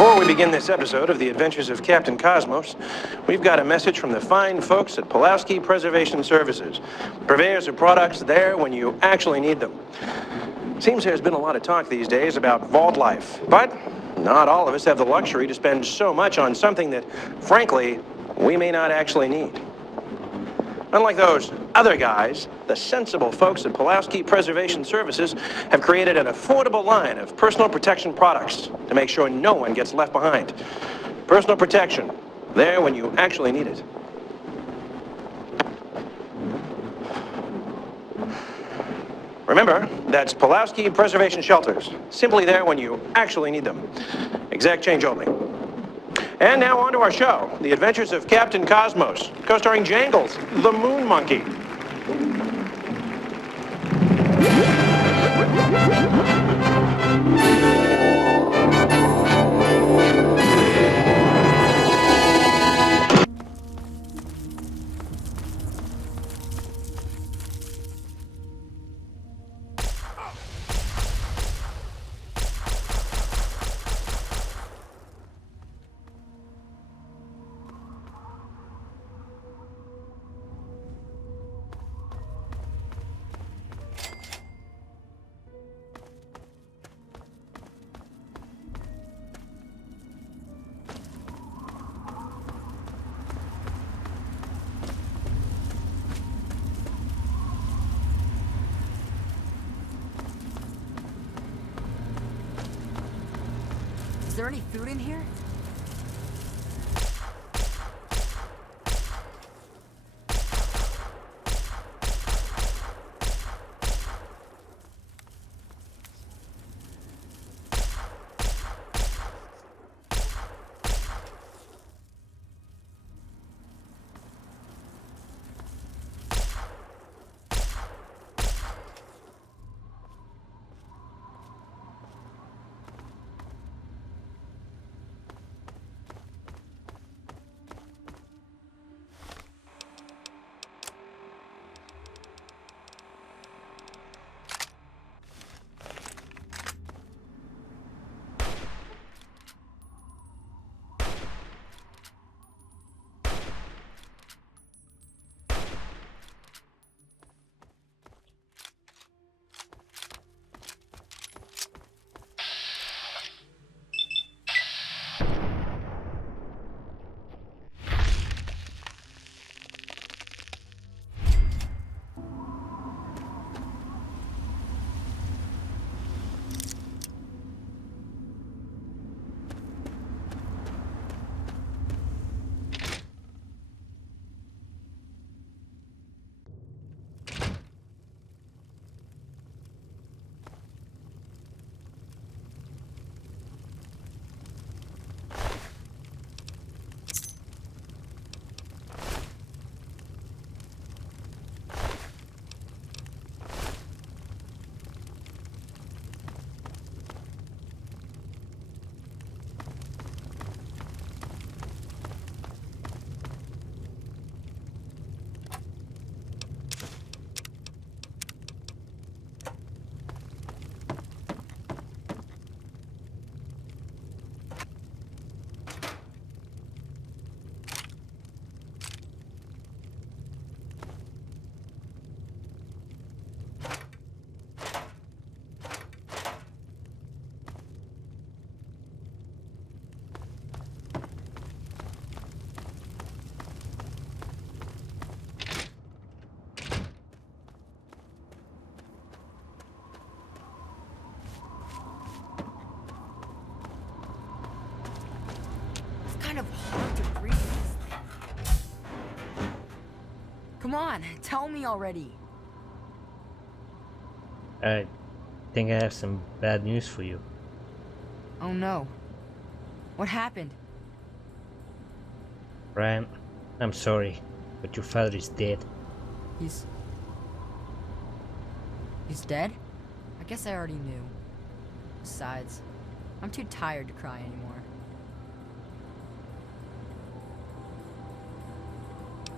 Before we begin this episode of The Adventures of Captain Cosmos, we've got a message from the fine folks at Pulaski Preservation Services, purveyors of products there when you actually need them. Seems there's been a lot of talk these days about vault life, but not all of us have the luxury to spend so much on something that, frankly, we may not actually need. Unlike those other guys, the sensible folks at Pulaski Preservation Services have created an affordable line of personal protection products to make sure no one gets left behind. Personal protection, there when you actually need it. Remember, that's Pulaski Preservation Shelters, simply there when you actually need them. Exact change only. And now on to our show, The Adventures of Captain Cosmos, co-starring Jangles, the Moon Monkey. Is there any food in here? Kind of hard to breathe. Come on, tell me already. I think I have some bad news for you. Oh no. What happened? Brian, I'm sorry, but your father is dead. He's dead? I guess I already knew. Besides, I'm too tired to cry anymore.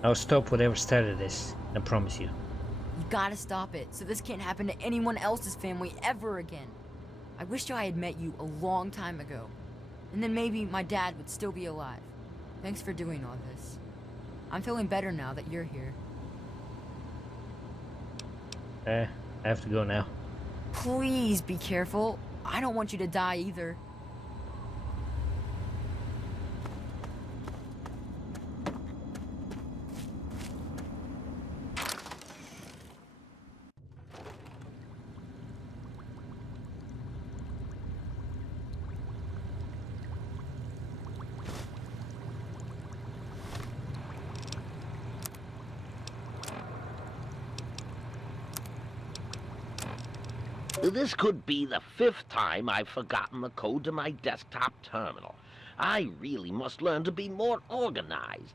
I'll stop whatever started this, I promise you. You gotta stop it, so this can't happen to anyone else's family ever again. I wish I had met you a long time ago. And then maybe my dad would still be alive. Thanks for doing all this. I'm feeling better now that you're here. I have to go now. Please be careful. I don't want you to die either. This could be the 5th time I've forgotten the code to my desktop terminal. I really must learn to be more organized.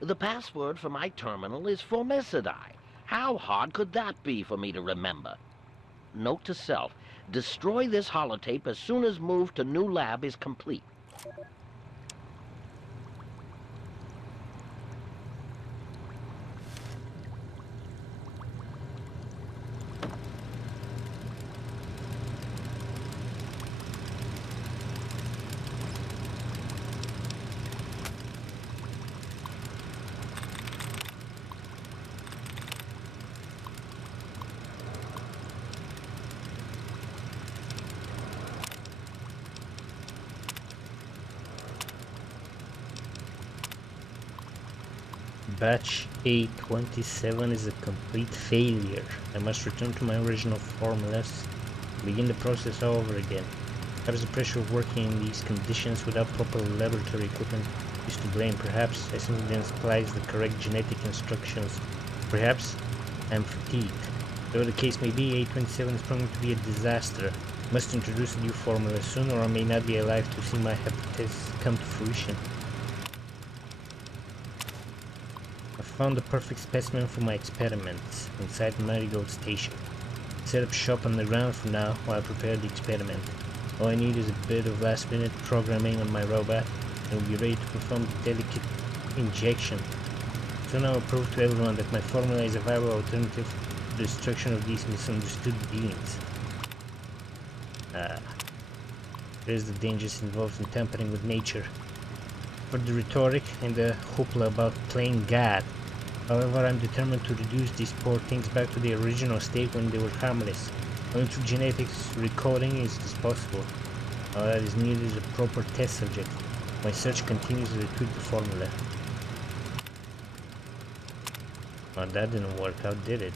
The password for my terminal is Formicidae. How hard could that be for me to remember? Note to self, destroy this holotape as soon as move to new lab is complete. Batch A27 is a complete failure. I must return to my original formulas, begin the process all over again. Perhaps the pressure of working in these conditions without proper laboratory equipment is to blame. Perhaps I simply didn't supply the correct genetic instructions. Perhaps I'm fatigued. Whatever the case may be, A27 is proving to be a disaster. I must introduce a new formula soon, or I may not be alive to see my hypothesis come to fruition. I found the perfect specimen for my experiments inside the Marigold station. Set up shop on the ground for now while I prepare the experiment. All I need is a bit of last-minute programming on my robot, and will be ready to perform the delicate injection. Soon I will prove to everyone that my formula is a viable alternative to the destruction of these misunderstood beings. There's the dangers involved in tampering with nature. For the rhetoric and the hoopla about playing God. However, I'm determined to reduce these poor things back to their original state when they were harmless. Only through genetics recoding is this possible. All that is needed is a proper test subject. My search continues as I tweak the formula. Well, that didn't work out, did it?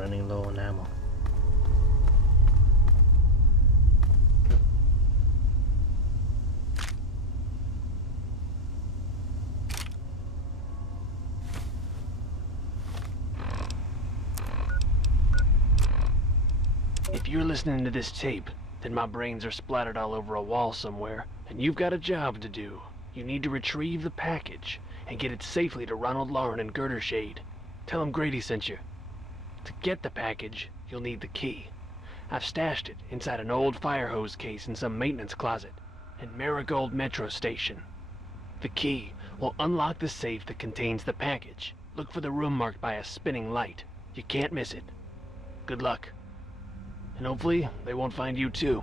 running low on ammo. If you're listening to this tape, then my brains are splattered all over a wall somewhere, and you've got a job to do. You need to retrieve the package and get it safely to Ronald Lauren in Girdershade. Tell him Grady sent you. To get the package, you'll need the key. I've stashed it inside an old fire hose case in some maintenance closet in Marigold Metro Station. The key will unlock the safe that contains the package. Look for the room marked by a spinning light. You can't miss it. Good luck. And hopefully, they won't find you too.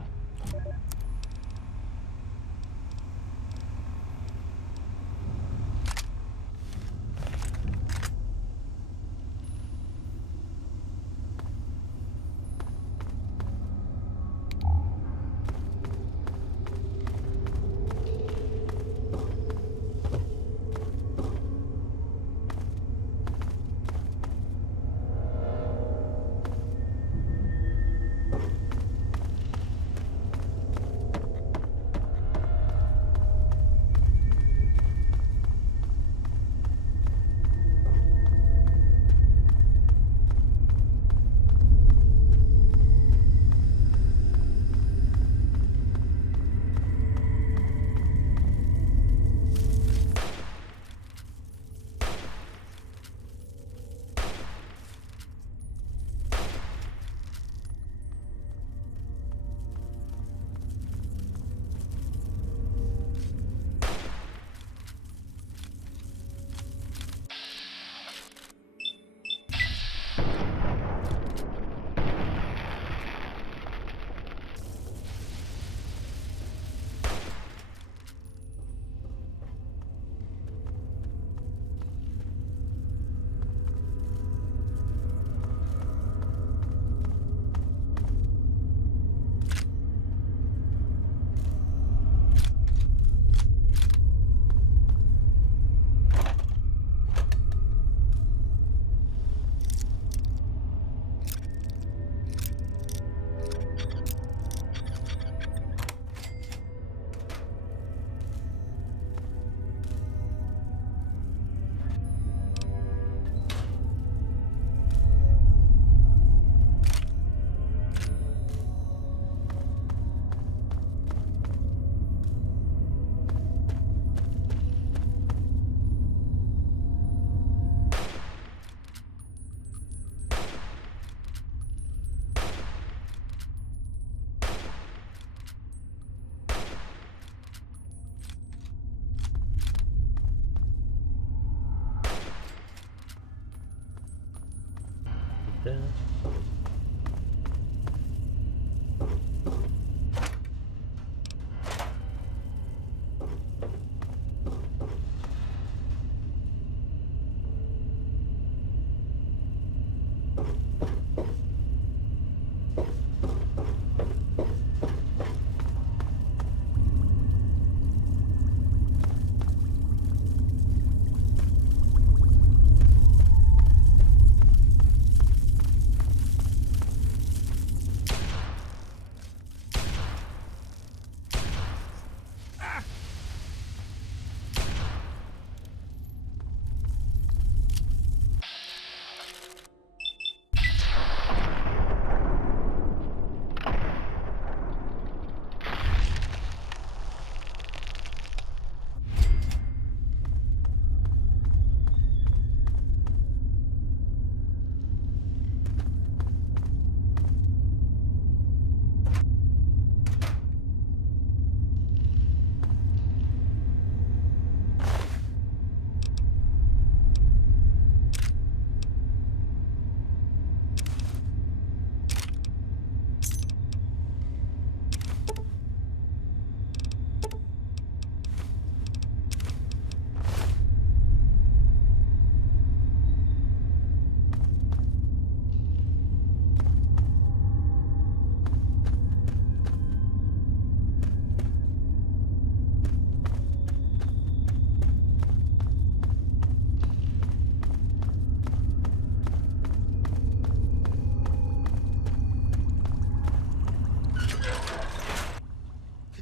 there.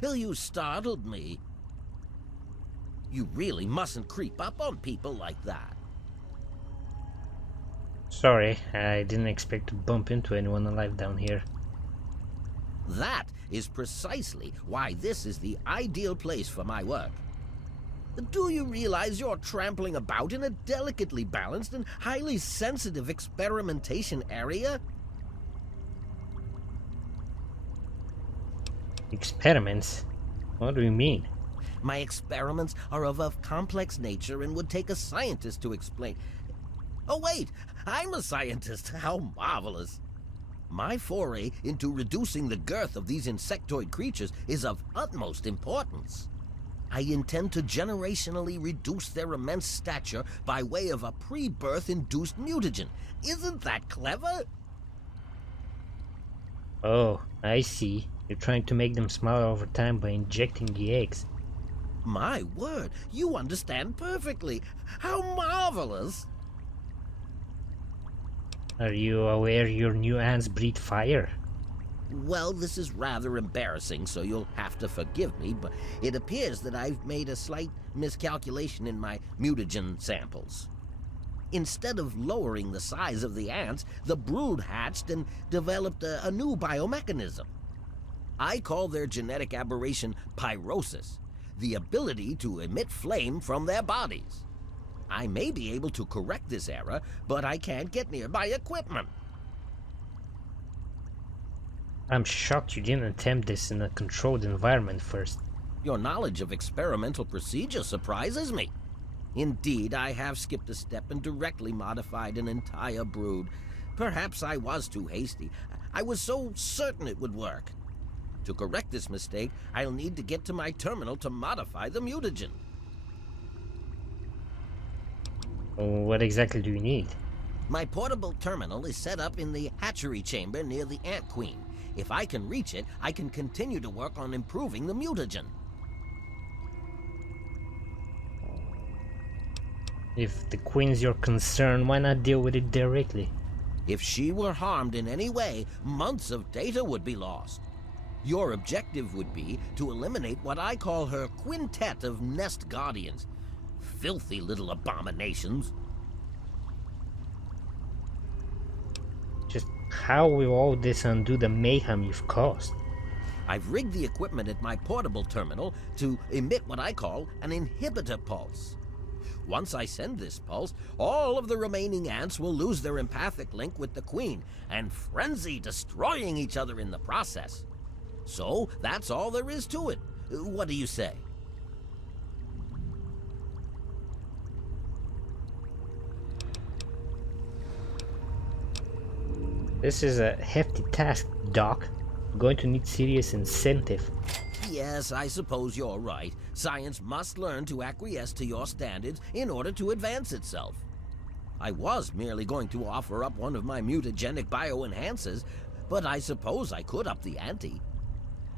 You startled me. You really mustn't creep up on people like that. Sorry, I didn't expect to bump into anyone alive down here. That is precisely why this is the ideal place for my work. Do you realize you're trampling about in a delicately balanced and highly sensitive experimentation area? Experiments? What do you mean? My experiments are of a complex nature and would take a scientist to explain. Oh wait, I'm a scientist. How marvelous. My foray into reducing the girth of these insectoid creatures is of utmost importance. I intend to generationally reduce their immense stature by way of a pre-birth induced mutagen. Isn't that clever? Oh, I see. You're trying to make them smaller over time by injecting the eggs. My word, you understand perfectly. How marvelous! Are you aware your new ants breathe fire? Well, this is rather embarrassing, so you'll have to forgive me, but it appears that I've made a slight miscalculation in my mutagen samples. Instead of lowering the size of the ants, the brood hatched and developed a new biomechanism. I call their genetic aberration pyrosis, the ability to emit flame from their bodies. I may be able to correct this error, but I can't get near my equipment. I'm shocked you didn't attempt this in a controlled environment first. Your knowledge of experimental procedure surprises me. Indeed, I have skipped a step and directly modified an entire brood. Perhaps I was too hasty. I was so certain it would work. To correct this mistake, I'll need to get to my terminal to modify the mutagen. What exactly do you need? My portable terminal is set up in the hatchery chamber near the Ant Queen. If I can reach it, I can continue to work on improving the mutagen. If the Queen's your concern, why not deal with it directly? If she were harmed in any way, months of data would be lost. Your objective would be to eliminate what I call her quintet of nest guardians. Filthy little abominations. Just how will all this undo the mayhem you've caused? I've rigged the equipment at my portable terminal to emit what I call an inhibitor pulse. Once I send this pulse, all of the remaining ants will lose their empathic link with the Queen and frenzy, destroying each other in the process. So that's all there is to it. What do you say? This is a hefty task, Doc. I'm going to need serious incentive. Yes, I suppose you're right. Science must learn to acquiesce to your standards in order to advance itself. I was merely going to offer up one of my mutagenic bioenhancers, but I suppose I could up the ante.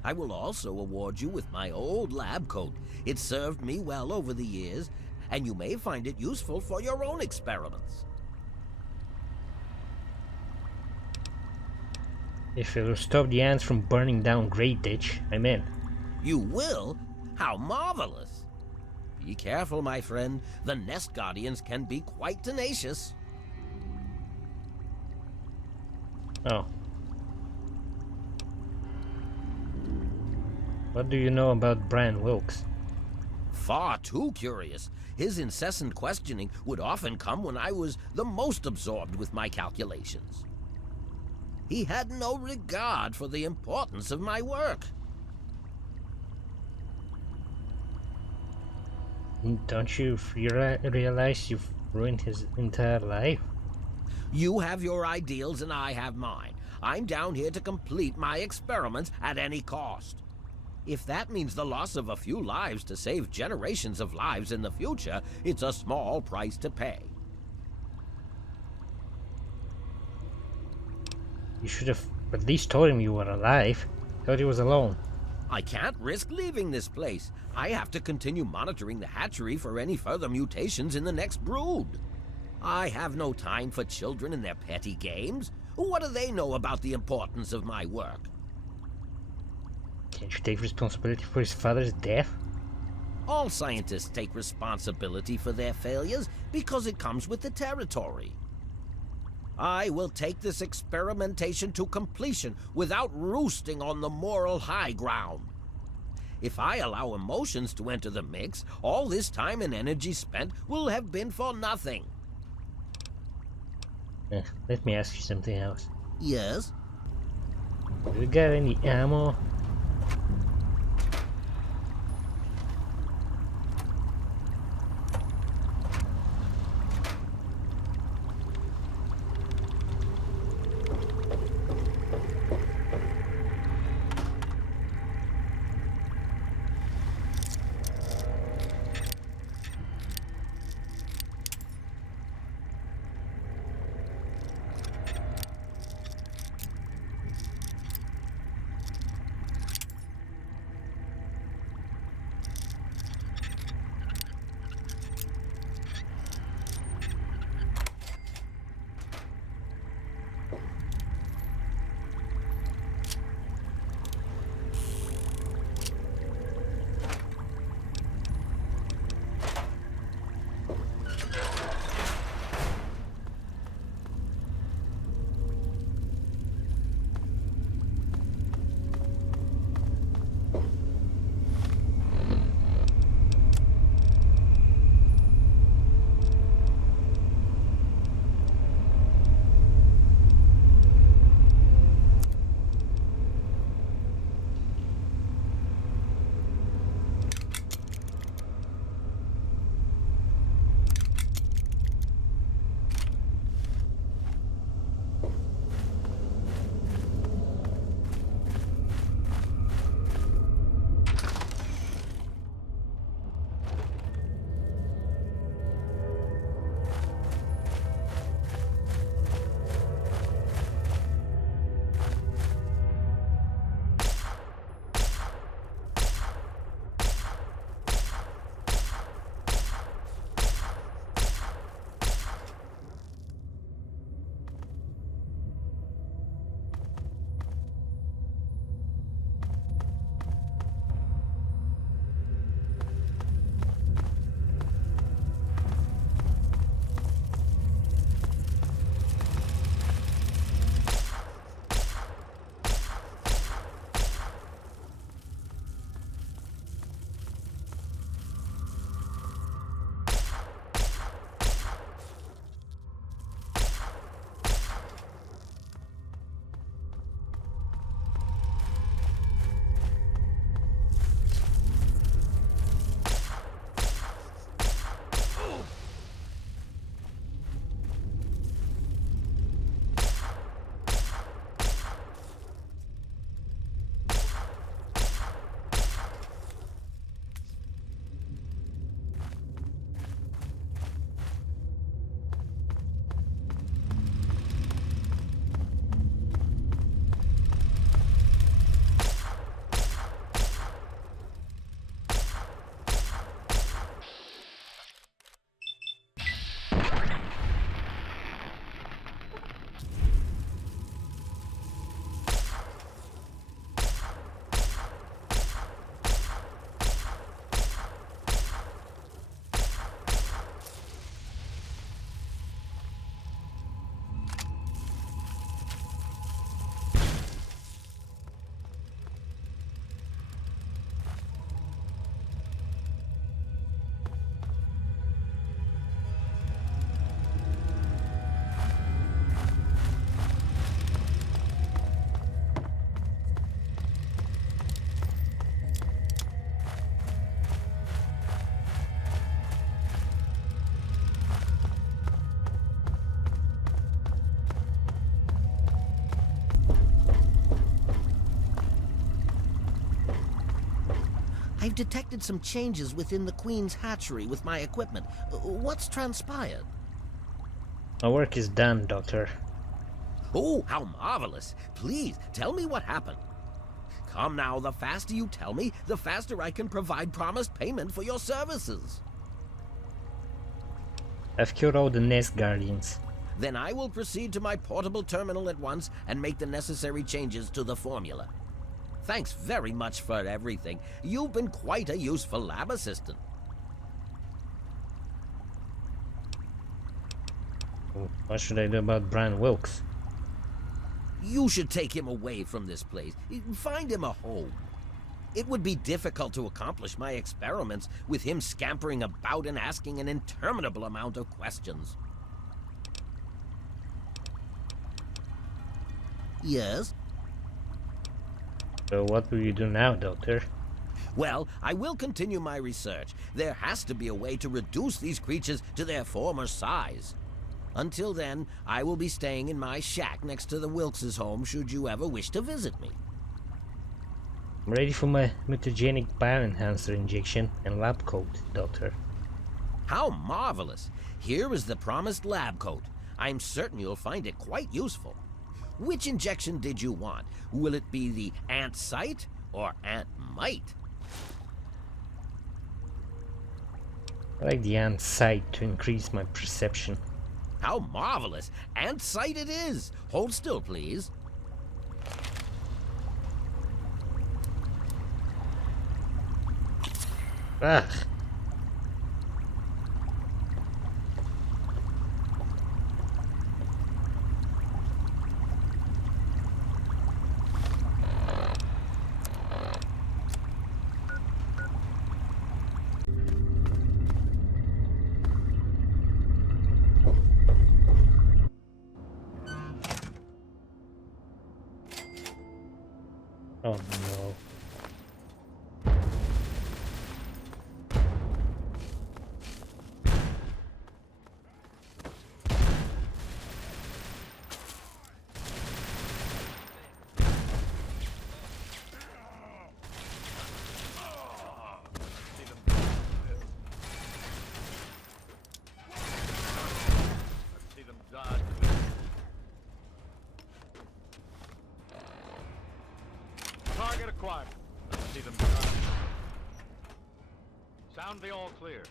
I will also award you with my old lab coat. It served me well over the years, and you may find it useful for your own experiments. If it'll stop the ants from burning down Great Ditch, I'm in. You will? How marvelous! Be careful, my friend. The nest guardians can be quite tenacious. Oh. What do you know about Brian Wilkes? Far too curious. His incessant questioning would often come when I was the most absorbed with my calculations. He had no regard for the importance of my work. Don't you realize you've ruined his entire life? You have your ideals and I have mine. I'm down here to complete my experiments at any cost. If that means the loss of a few lives to save generations of lives in the future, it's a small price to pay. You should have at least told him you were alive. Thought he was alone. I can't risk leaving this place. I have to continue monitoring the hatchery for any further mutations in the next brood. I have no time for children and their petty games. What do they know about the importance of my work? Can't you take responsibility for his father's death? All scientists take responsibility for their failures because it comes with the territory. I will take this experimentation to completion without roosting on the moral high ground. If I allow emotions to enter the mix, all this time and energy spent will have been for nothing. Let me ask you something else. Yes? Do you got any ammo? I've detected some changes within the Queen's hatchery with my equipment. What's transpired? My work is done, Doctor. Oh, how marvelous. Please, tell me what happened. Come now, the faster you tell me, the faster I can provide promised payment for your services. I've killed all the nest guardians. Then I will proceed to my portable terminal at once and make the necessary changes to the formula. Thanks very much for everything. You've been quite a useful lab assistant. What should I do about Brian Wilkes? You should take him away from this place. Find him a home. It would be difficult to accomplish my experiments with him scampering about and asking an interminable amount of questions. Yes? So what will you do now, Doctor? Well, I will continue my research. There has to be a way to reduce these creatures to their former size. Until then, I will be staying in my shack next to the Wilkes' home should you ever wish to visit me. I'm ready for my mutagenic bioenhancer injection and lab coat, Doctor. How marvelous! Here is the promised lab coat. I'm certain you'll find it quite useful. Which injection did you want? Will it be the ant sight or ant might? I like the ant sight to increase my perception. How marvelous! Ant sight it is! Hold still, please. Ah! Oh no. Target acquired. Let's see them. Sound the all clear.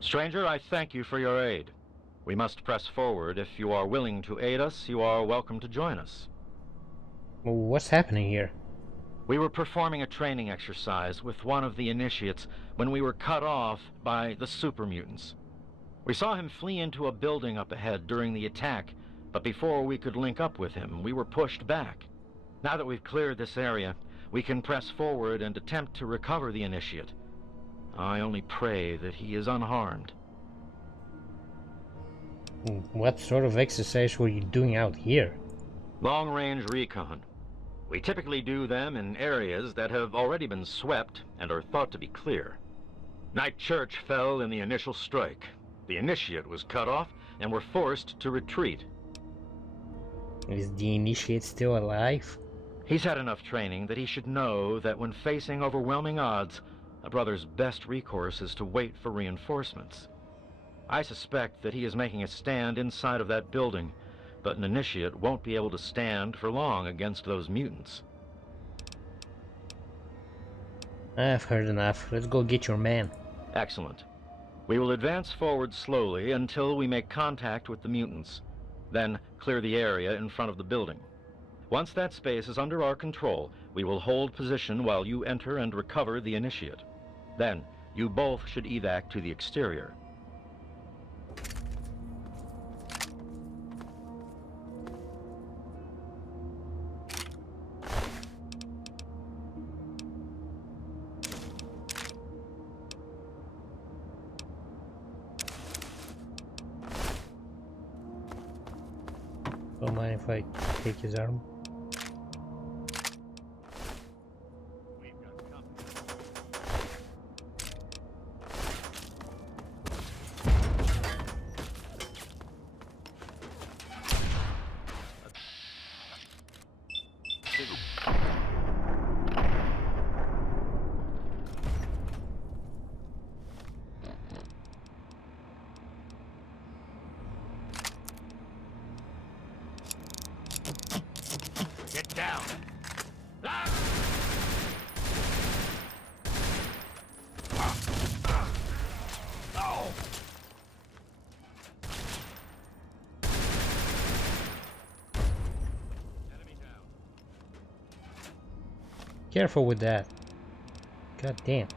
Stranger, I thank you for your aid. We must press forward. If you are willing to aid us, you are welcome to join us. What's happening here? We were performing a training exercise with one of the initiates when we were cut off by the super mutants. We saw him flee into a building up ahead during the attack, but before we could link up with him, we were pushed back. Now that we've cleared this area, we can press forward and attempt to recover the initiate. I only pray that he is unharmed. What sort of exercise were you doing out here? Long-range recon. We typically do them in areas that have already been swept and are thought to be clear. Night Church fell in the initial strike. The initiate was cut off and were forced to retreat. Is the initiate still alive? He's had enough training that he should know that when facing overwhelming odds, a brother's best recourse is to wait for reinforcements. I suspect that he is making a stand inside of that building, but an initiate won't be able to stand for long against those mutants. I've heard enough. Let's go get your man. Excellent. We will advance forward slowly until we make contact with the mutants, then clear the area in front of the building. Once that space is under our control, we will hold position while you enter and recover the initiate. Then, you both should evac to the exterior. Don't mind if I take his arm. careful with that. God damn.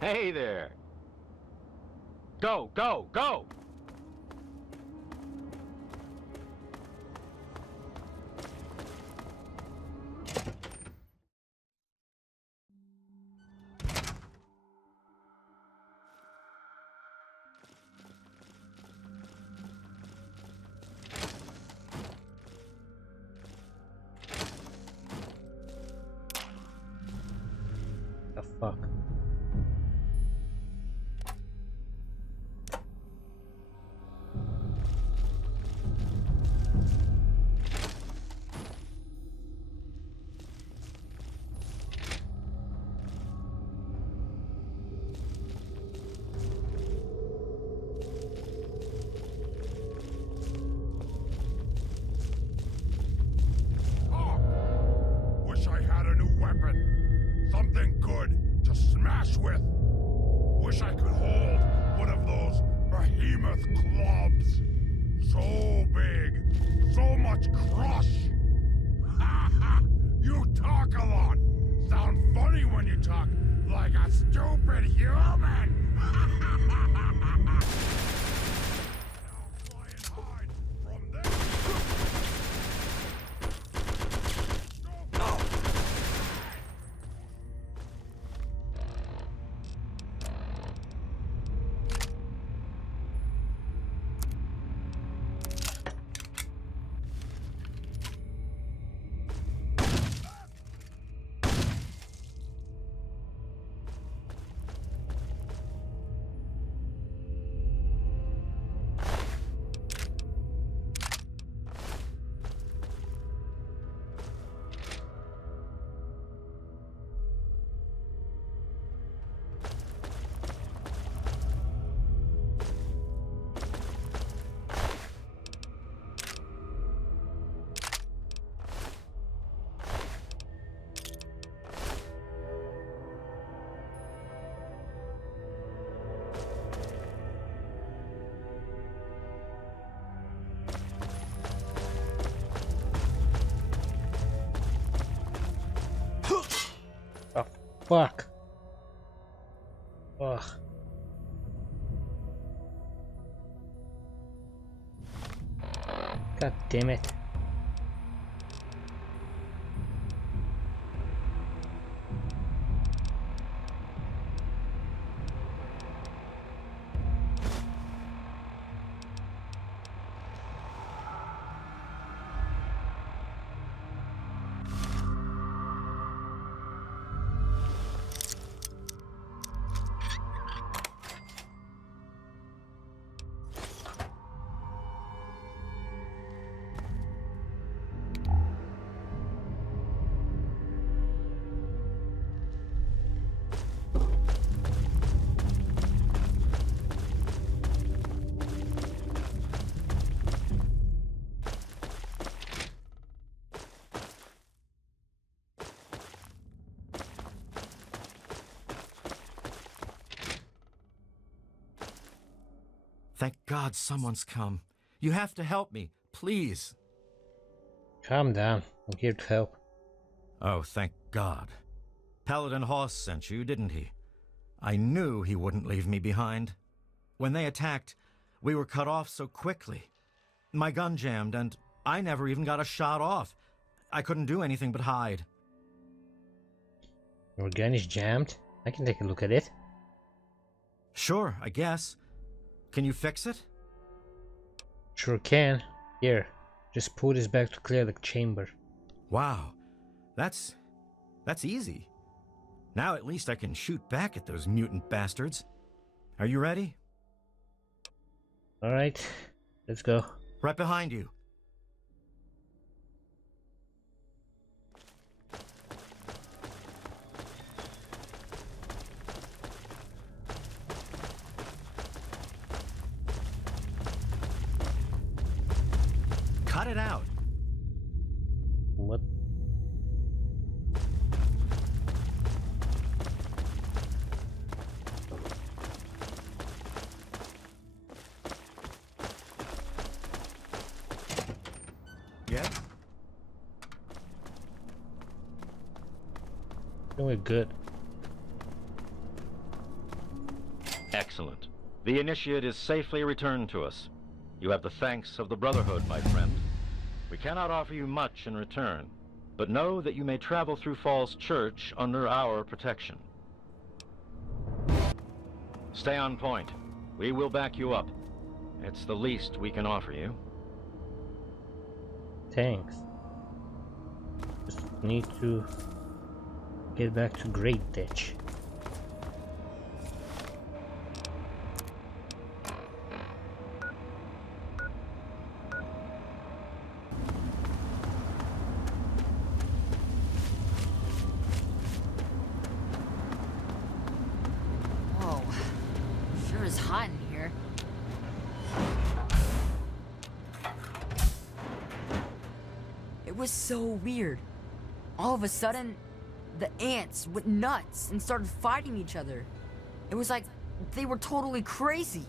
Hey there! Go, go, go! The fuck? Wish I had a new weapon. Something good to smash with. Wish I could hold one of those behemoth clubs. So big, so much crush. You talk a lot. Sound funny when you talk like a stupid human. Now try and hide from them. Oh, fuck. Ugh. God damn it. Thank God someone's come. You have to help me, please. Calm down. I'm here to help. Oh, thank God. Paladin Hoss sent you, didn't he? I knew he wouldn't leave me behind. When they attacked, we were cut off so quickly. My gun jammed, and I never even got a shot off. I couldn't do anything but hide. Your gun is jammed? I can take a look at it. Sure, I guess. Can you fix it? Sure can. Here, just pull this back to clear the chamber. Wow, that's easy. Now at least I can shoot back at those mutant bastards. Are you ready? Alright, let's go. Right behind you. Cut it out. What? Yeah? We're good. Excellent. The initiate is safely returned to us. You have the thanks of the Brotherhood, my friend. We cannot offer you much in return, but know that you may travel through Falls Church under our protection. Stay on point. We will back you up. It's the least we can offer you. Thanks. Just need to get back to Great Ditch. Whoa. Sure is hot in here. It was so weird. All of a sudden, the ants went nuts and started fighting each other. It was like they were totally crazy.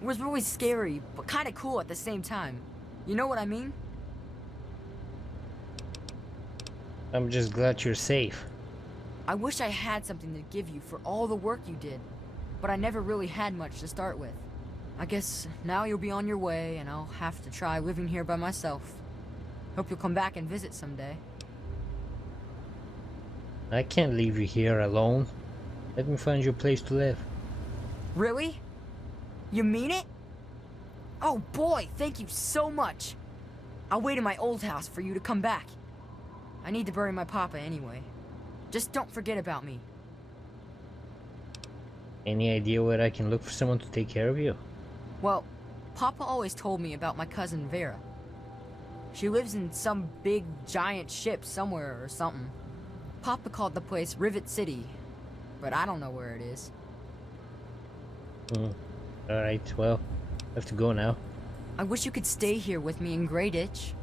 It was really scary, but kind of cool at the same time. You know what I mean? I'm just glad you're safe. I wish I had something to give you for all the work you did, but I never really had much to start with. I guess now you'll be on your way and I'll have to try living here by myself. Hope you'll come back and visit someday. I can't leave you here alone. Let me find you a place to live. Really? You mean it? Oh boy, thank you so much. I'll wait in my old house for you to come back. I need to bury my papa anyway. Just don't forget about me. Any idea where I can look for someone to take care of you? Well, Papa always told me about my cousin Vera. She lives in some big giant ship somewhere or something. Papa called the place Rivet City, but I don't know where it is. Alright, well, I have to go now. I wish you could stay here with me in Grey Ditch.